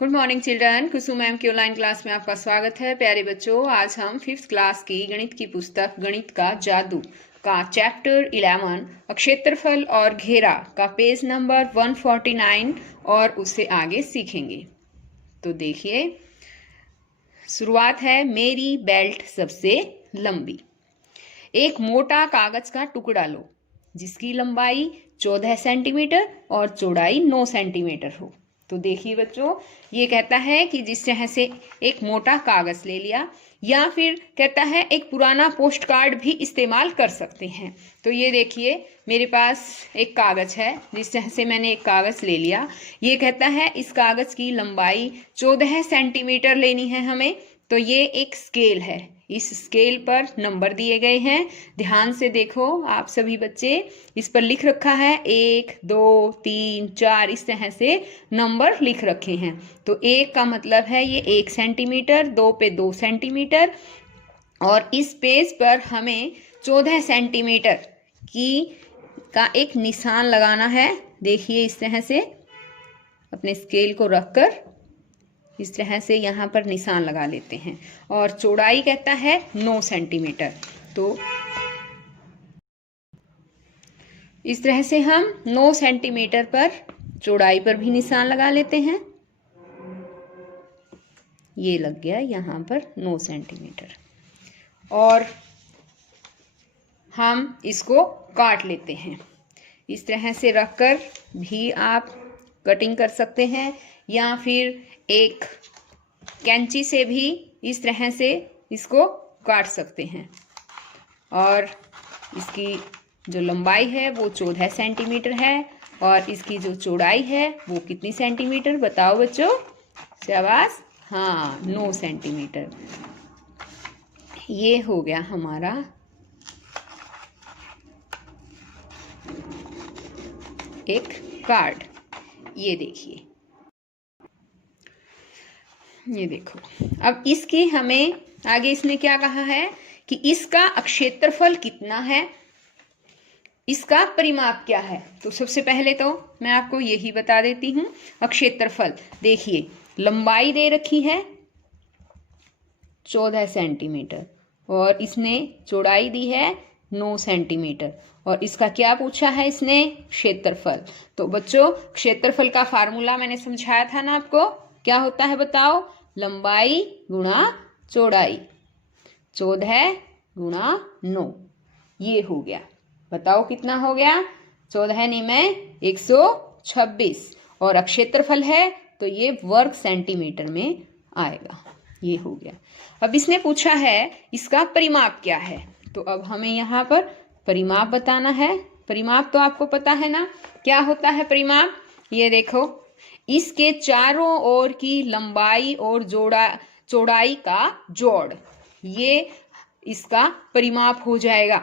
Good morning children. Kusum ma'am की online class में आपका स्वागत है। प्यारे बच्चों, आज हम 5th क्लास की गणित की पुस्तक गणित का जादू का चैप्टर 11 क्षेत्रफल और घेरा का पेज नंबर 149 और उससे आगे सीखेंगे। तो देखिए, शुरुआत है। मेरी बेल्ट सबसे लंबी। एक मोटा कागज का टुकड़ा लो जिसकी लंबाई 14 सेंटीमीटर और चौड़ाई 9 सेंटीमीटर हो। तो देखिए बच्चों, ये कहता है कि जिस तरह से एक मोटा कागज ले लिया, या फिर कहता है एक पुराना पोस्ट कार्ड भी इस्तेमाल कर सकते हैं। तो ये देखिए, मेरे पास एक कागज है, जिस तरह से मैंने एक कागज ले लिया। ये कहता है इस कागज की लंबाई 14 सेंटीमीटर लेनी है हमें। तो ये एक स्केल है, इस स्केल पर नंबर दिए गए हैं। ध्यान से देखो आप सभी बच्चे, इस पर लिख रखा है 1 2 3 4, इस तरह से नंबर लिख रखे हैं। तो 1 का मतलब है ये 1 सेंटीमीटर, 2 पे 2 सेंटीमीटर, और इस पेज पर हमें 14 सेंटीमीटर का एक निशान लगाना है। देखिए, इस तरह से अपने स्केल को रखकर इस तरह से यहाँ पर निशान लगा लेते हैं। और चौड़ाई कहता है 9 सेंटीमीटर। तो इस तरह से हम 9 सेंटीमीटर पर चौड़ाई पर भी निशान लगा लेते हैं। ये लग गया यहाँ पर 9 सेंटीमीटर। और हम इसको काट लेते हैं। इस तरह से रखकर भी आप कटिंग कर सकते हैं, या फिर एक कैंची से भी इस तरह से इसको काट सकते हैं। और इसकी जो लंबाई है वो 14 सेंटीमीटर है, और इसकी जो चौड़ाई है वो कितनी सेंटीमीटर, बताओ बच्चों? शाबाश, हाँ, 9 सेंटीमीटर। ये हो गया हमारा एक कार्ड। ये देखिए, ये देखो। अब इसकी हमें आगे इसने क्या कहा है कि इसका क्षेत्रफल कितना है, इसका परिमाप क्या है। तो सबसे पहले तो मैं आपको यही बता देती हूँ। क्षेत्रफल देखिए, लंबाई दे रखी है 14 सेंटीमीटर, और इसने चौड़ाई दी है 9 सेंटीमीटर, और इसका क्या पूछा है इसने? क्षेत्रफल। तो बच्चों, क्षेत्रफल का फार्मूला मैंने समझाया था ना आपको। क्या होता है बताओ? लंबाई गुणा चौड़ाई, 14 गुणा 9, ये हो गया। बताओ कितना हो गया? 14 में 126, और क्षेत्रफल है तो ये वर्ग सेंटीमीटर में आएगा। ये हो गया। अब इसने पूछा है इसका परिमाप क्या है। तो अब हमें यहाँ पर परिमाप बताना है। परिमाप तो आपको पता है ना, क्या होता है परिमाप? ये देखो, इसके चारों ओर की लंबाई और चौड़ाई का जोड़, ये इसका परिमाप हो जाएगा।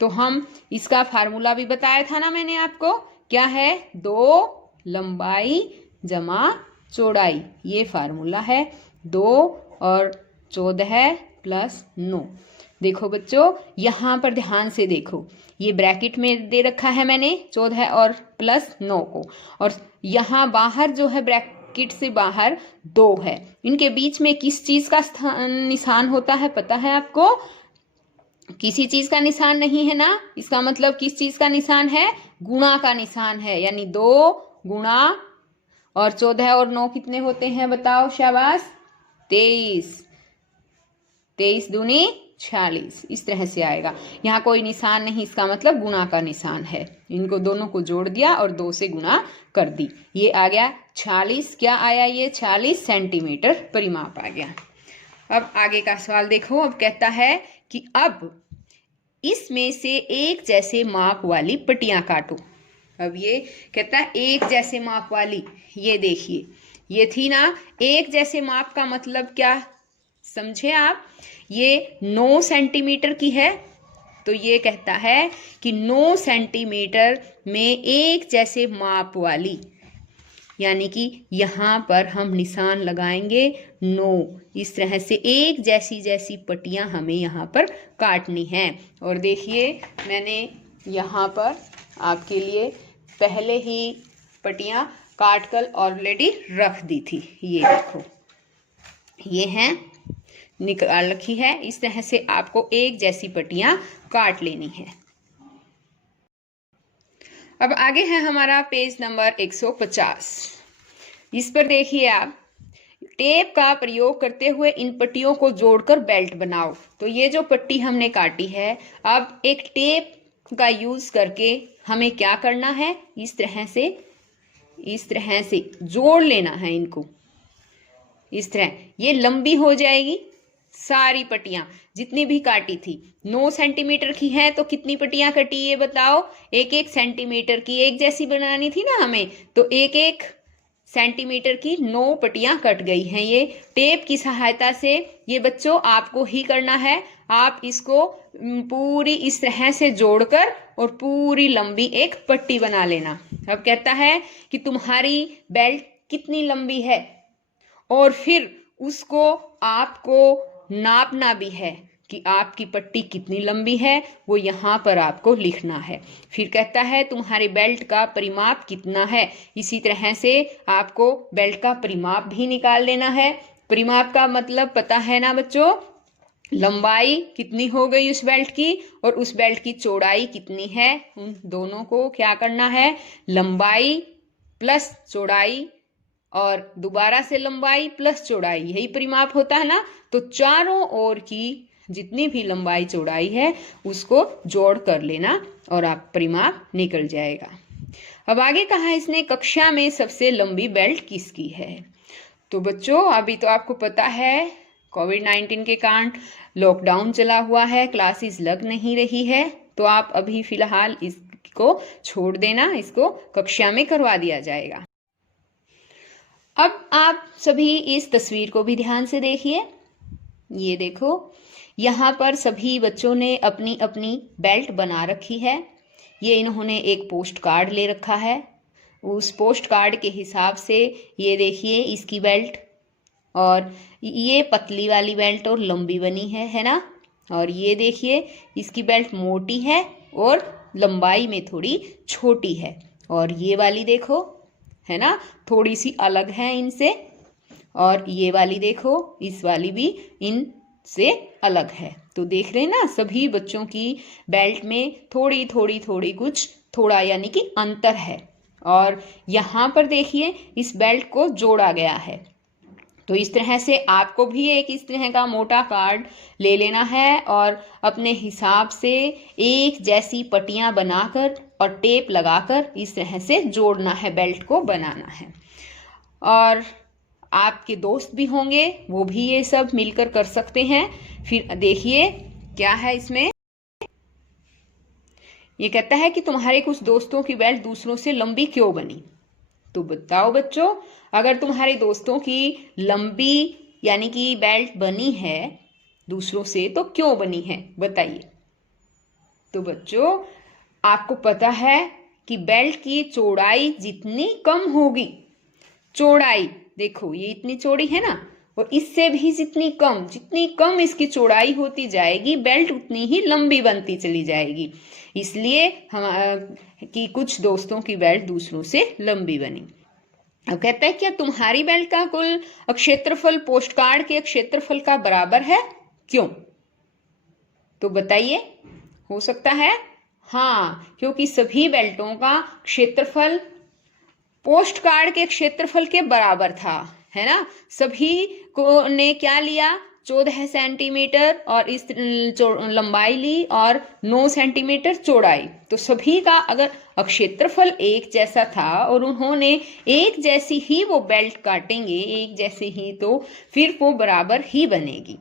तो हम इसका फार्मूला भी बताया था ना मैंने आपको। क्या है? 2 लंबाई जमा चौड़ाई, ये फार्मूला है। 2 और 14 प्लस 9। देखो बच्चों, यहाँ पर ध्यान से देखो, ये ब्रैकेट में दे रखा है मैंने 14 और प्लस 9 को, और यहाँ बाहर जो है ब्रैकेट से बाहर 2 है। इनके बीच में किस चीज का निशान होता है, पता है आपको? किसी चीज का निशान नहीं है ना। इसका मतलब किस चीज का निशान है? गुणा का निशान है। यानी 2 गुणा, और 14 और 9 कितने होते हैं बताओ? शाबाश, 23। 23 दूनी 46, इस तरह से आएगा। यहाँ कोई निशान नहीं, इसका मतलब गुणा का निशान है। इनको दोनों को जोड़ दिया और 2 से गुणा कर दी, ये आ गया 46। क्या आया? ये 46 सेंटीमीटर परिमाप आ गया। अब आगे का सवाल देखो। अब कहता है कि अब इसमें से एक जैसे माप वाली पट्टियां काटो। अब ये कहता है एक जैसे माप वाली। ये देखिए, ये थी ना एक जैसे माप का मतलब क्या समझे आप? ये 9 सेंटीमीटर की है। तो ये कहता है कि 9 सेंटीमीटर में एक जैसे माप वाली, यानी कि यहाँ पर हम निशान लगाएंगे 9। इस तरह से एक जैसी पट्टियाँ हमें यहाँ पर काटनी हैं। और देखिए, मैंने यहाँ पर आपके लिए पहले ही पट्टियाँ काट कर ऑलरेडी रख दी थी। ये देखो, ये है निकाल रखी है। इस तरह से आपको एक जैसी पट्टियां काट लेनी है। अब आगे है हमारा पेज नंबर 150। इस पर देखिए आप, टेप का प्रयोग करते हुए इन पट्टियों को जोड़कर बेल्ट बनाओ। तो ये जो पट्टी हमने काटी है, अब एक टेप का यूज करके हमें क्या करना है, इस तरह से जोड़ लेना है इनको। इस तरह ये लंबी हो जाएगी। सारी पट्टियां जितनी भी काटी थी 9 सेंटीमीटर की है, तो कितनी पट्टियां कटी ये बताओ? 1-1 सेंटीमीटर की, एक जैसी बनानी थी ना हमें, तो 1-1 सेंटीमीटर की 9 पट्टियां कट गई हैं। ये टेप की सहायता से ये बच्चों आपको ही करना है। आप इसको पूरी इस तरह से जोड़कर और पूरी लंबी एक पट्टी बना लेना। अब कहता है कि तुम्हारी बेल्ट कितनी लंबी है, और फिर उसको आपको नापना भी है कि आपकी पट्टी कितनी लंबी है, वो यहाँ पर आपको लिखना है। फिर कहता है तुम्हारे बेल्ट का परिमाप कितना है। इसी तरह से आपको बेल्ट का परिमाप भी निकाल लेना है। परिमाप का मतलब पता है ना बच्चों, लंबाई कितनी हो गई उस बेल्ट की और उस बेल्ट की चौड़ाई कितनी है। उन दोनों को क्या करना है, लंबाई प्लस चौड़ाई और दोबारा से लंबाई प्लस चौड़ाई, यही परिमाप होता है ना। तो चारों ओर की जितनी भी लंबाई चौड़ाई है उसको जोड़ कर लेना और आप परिमाप निकल जाएगा। अब आगे कहा इसने, कक्षा में सबसे लंबी बेल्ट किसकी है। तो बच्चों अभी तो आपको पता है कोविड-19 के कारण लॉकडाउन चला हुआ है, क्लासेस लग नहीं रही है, तो आप अभी फिलहाल इसको छोड़ देना, इसको कक्षा में करवा दिया जाएगा। अब आप सभी इस तस्वीर को भी ध्यान से देखिए। ये देखो, यहाँ पर सभी बच्चों ने अपनी अपनी बेल्ट बना रखी है। ये इन्होंने एक पोस्ट कार्ड ले रखा है। उस पोस्ट कार्ड के हिसाब से ये देखिए इसकी बेल्ट, और ये पतली वाली बेल्ट और लंबी बनी है ना। और ये देखिए इसकी बेल्ट मोटी है और लंबाई में थोड़ी छोटी है। और ये वाली देखो है ना, थोड़ी सी अलग है इनसे। और ये वाली देखो, इस वाली भी इनसे अलग है। तो देख रहे हैं ना, सभी बच्चों की बेल्ट में थोड़ी थोड़ी थोड़ी कुछ थोड़ा यानी कि अंतर है। और यहाँ पर देखिए इस बेल्ट को जोड़ा गया है। तो इस तरह से आपको भी एक इस तरह का मोटा कार्ड ले लेना है और अपने हिसाब से एक जैसी पट्टियां बनाकर और टेप लगाकर इस तरह से जोड़ना है, बेल्ट को बनाना है। और आपके दोस्त भी होंगे, वो भी ये सब मिलकर कर सकते हैं। फिर देखिए क्या है इसमें, ये कहता है कि तुम्हारे कुछ दोस्तों की बेल्ट दूसरों से लंबी क्यों बनी। तो बताओ बच्चों, अगर तुम्हारे दोस्तों की लंबी यानी कि बेल्ट बनी है दूसरों से, तो क्यों बनी है बताइए। तो बच्चों आपको पता है कि बेल्ट की चौड़ाई जितनी कम होगी, चौड़ाई देखो ये इतनी चौड़ी है ना, और इससे भी जितनी कम इसकी चौड़ाई होती जाएगी, बेल्ट उतनी ही लंबी बनती चली जाएगी। इसलिए हम कि कुछ दोस्तों की बेल्ट दूसरों से लंबी बनी। अब कहता है क्या तुम्हारी बेल्ट का कुल क्षेत्रफल पोस्ट कार्ड के क्षेत्रफल का बराबर है, क्यों। तो बताइए, हो सकता है हाँ, क्योंकि सभी बेल्टों का क्षेत्रफल पोस्ट कार्ड के क्षेत्रफल के बराबर था, है ना। सभी को ने क्या लिया, 14 सेंटीमीटर और इस लंबाई ली और 9 सेंटीमीटर चौड़ाई। तो सभी का अगर क्षेत्रफल एक जैसा था और उन्होंने एक जैसी ही वो बेल्ट काटेंगे, एक जैसे ही, तो फिर वो बराबर ही बनेगी।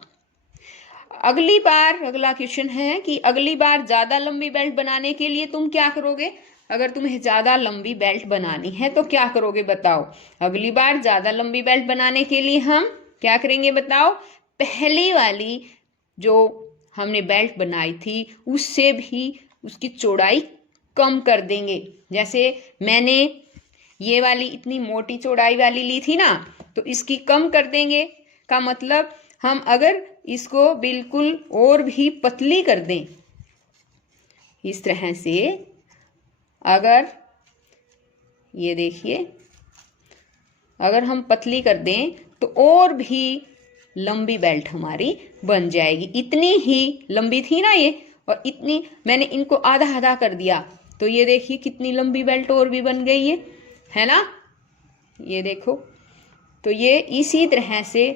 अगली बार अगला क्वेश्चन है कि अगली बार ज्यादा लंबी बेल्ट बनाने के लिए तुम क्या करोगे। अगर तुम्हें ज्यादा लंबी बेल्ट बनानी है तो क्या करोगे बताओ। अगली बार ज्यादा लंबी बेल्ट बनाने के लिए हम क्या करेंगे बताओ। पहली वाली जो हमने बेल्ट बनाई थी उससे भी उसकी चौड़ाई कम कर देंगे। जैसे मैंने ये वाली इतनी मोटी चौड़ाई वाली ली थी ना, तो इसकी कम कर देंगे का मतलब हम अगर इसको बिल्कुल और भी पतली कर दें, इस तरह से, अगर ये देखिए अगर हम पतली कर दें तो और भी लंबी बेल्ट हमारी बन जाएगी। इतनी ही लंबी थी ना ये, और इतनी मैंने इनको आधा आधा कर दिया, तो ये देखिए कितनी लंबी बेल्ट और भी बन गई है ना। ये देखो, तो ये इसी तरह से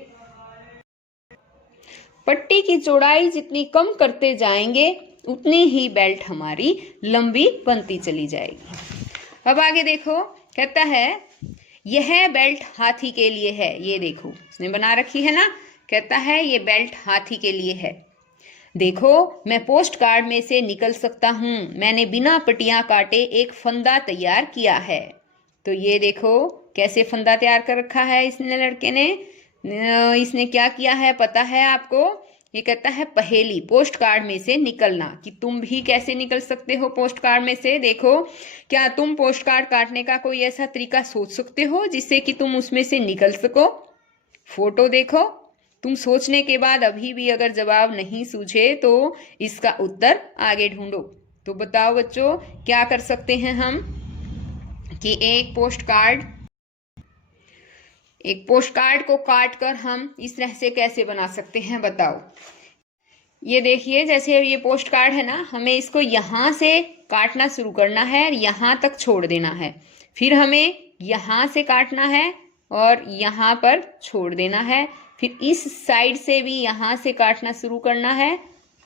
पट्टी की चौड़ाई जितनी कम करते जाएंगे उतनी ही बेल्ट हमारी लंबी बनती चली जाएगी। अब आगे देखो, कहता है यह बेल्ट हाथी के लिए है। ये देखो इसने बना रखी है ना, कहता है ये बेल्ट हाथी के लिए है। देखो मैं पोस्ट कार्ड में से निकल सकता हूँ, मैंने बिना पट्टियां काटे एक फंदा तैयार किया है। तो ये देखो कैसे फंदा तैयार कर रखा है इसने, लड़के ने। इसने क्या किया है पता है आपको? ये कहता है पहेली, पोस्ट कार्ड में से निकलना, कि तुम भी कैसे निकल सकते हो पोस्ट कार्ड में से। देखो क्या तुम पोस्ट कार्ड काटने का कोई ऐसा तरीका सोच सकते हो जिससे कि तुम उसमें से निकल सको? फोटो देखो, तुम सोचने के बाद अभी भी अगर जवाब नहीं सूझे तो इसका उत्तर आगे ढूंढो। तो बताओ बच्चों क्या कर सकते हैं हम कि एक पोस्ट कार्ड को काट कर हम इस तरह से कैसे बना सकते हैं, बताओ। ये देखिए जैसे ये पोस्ट कार्ड है ना, हमें इसको यहाँ से काटना शुरू करना है और यहाँ तक छोड़ देना है, फिर हमें यहाँ से काटना है और यहाँ पर छोड़ देना है, फिर इस साइड से भी यहाँ से काटना शुरू करना है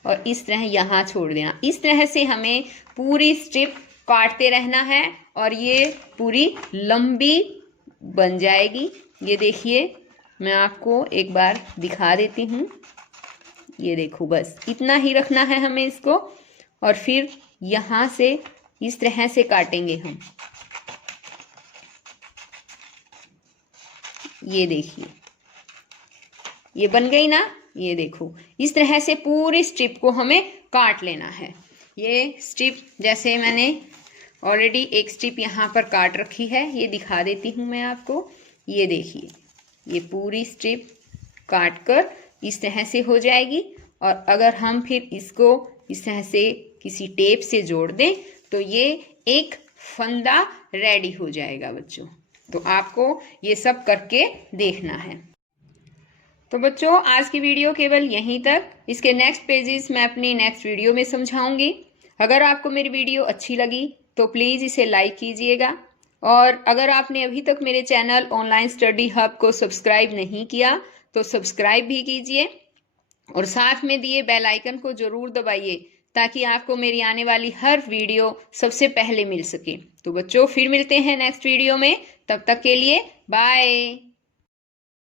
और इस तरह यहाँ छोड़ देना। इस तरह से हमें पूरी स्ट्रिप काटते रहना है और ये पूरी लंबी बन जाएगी। ये देखिए मैं आपको एक बार दिखा देती हूँ। ये देखो बस इतना ही रखना है हमें इसको, और फिर यहाँ से इस तरह से काटेंगे हम। ये देखिए ये बन गई ना। ये देखो इस तरह से पूरी स्ट्रिप को हमें काट लेना है। ये स्ट्रिप जैसे मैंने ऑलरेडी एक स्ट्रिप यहाँ पर काट रखी है, ये दिखा देती हूँ मैं आपको। ये देखिए ये पूरी स्ट्रिप काट कर इस तरह से हो जाएगी, और अगर हम फिर इसको इस तरह से किसी टेप से जोड़ दें तो ये एक फंदा रेडी हो जाएगा बच्चों। तो आपको ये सब करके देखना है। तो बच्चों आज की वीडियो केवल यहीं तक। इसके नेक्स्ट पेजेस मैं अपनी नेक्स्ट वीडियो में समझाऊंगी। अगर आपको मेरी वीडियो अच्छी लगी तो प्लीज़ इसे लाइक कीजिएगा, और अगर आपने अभी तक मेरे चैनल ऑनलाइन स्टडी हब को सब्सक्राइब नहीं किया तो सब्सक्राइब भी कीजिए, और साथ में दिए बेल आइकन को ज़रूर दबाइए ताकि आपको मेरी आने वाली हर वीडियो सबसे पहले मिल सके। तो बच्चों फिर मिलते हैं नेक्स्ट वीडियो में, तब तक के लिए बाय।